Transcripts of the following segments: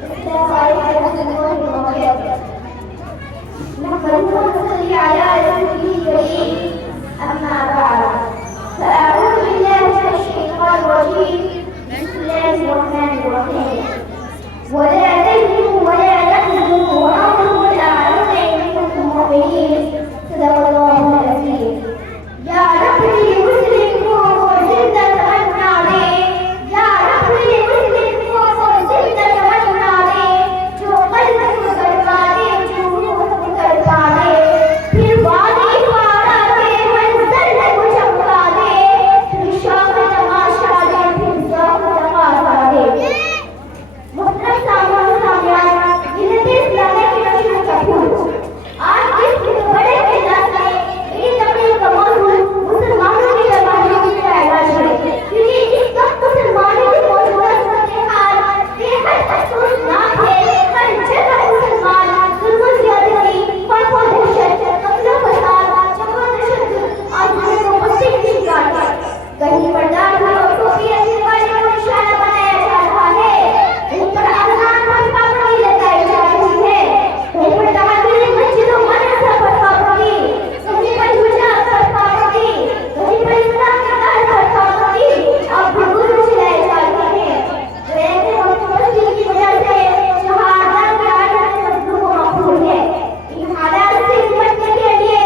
نحمده ونصلي على رسوله الكريم. أما بعد، فأعوذ بالله من الشيطان الرجيم. بسم الله الرحمن الرحيم. ولا تهنوا ولا تحزنوا وأنتم الأعلون إن كنتم مؤمنين. صدق الله العظيم. يا رب لمسلم को जिंदा तमन्ना दे, या रब मुस्लिम को जिंदा तमन्ना दे, जो कल्ब को करवा दे, जो रूह को करवा दे, फिर वादी पारा दे, मंजर को चमका दे, फिर शौक तमाशा दे, फिर शौक तमाशा दे। मोहतरम सामने जिन्हें इस्लाम की नशर का फूल आज इस बड़े एजाज में इन तकलीफ का मौजूद मुसलमानों की जबानों में फैला है, क्योंकि इस वक्त मुसलमानों की मौजूदा सूरत हाल बेहद अफसोसनाक है। हर जगह मुसलमान जुल्म ज्यादती, खौफ और दहशत, कत्ल फसाद, जबर तशद्दुद और जुल्म को बस्ती की शिकार है। कहीं पर्दार औरतों की अजीबाई को निशाना बनाया जा रहा है, उन पर आसान पर पाबंदी लगाई जा रही है, कहीं पर तहजीर मस्जिदों मदरसा पर पाबंदी, कहीं पर हिजाब पर पाबंदी, कहीं पर इस्लाम के दायरे पर पाबंदी और हुदूद चलाए जा रहे हैं। तो ऐसे मस्जिद की वजह से शहादत के आदत मजलूम को मकबूल है। इन हालात से निपटने के लिए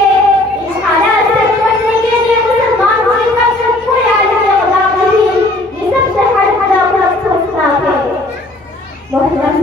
मुसलमान होने का कोई आदत या गुलाम नहीं, ये सबसे हद अफसोसनाक है। मोहतरम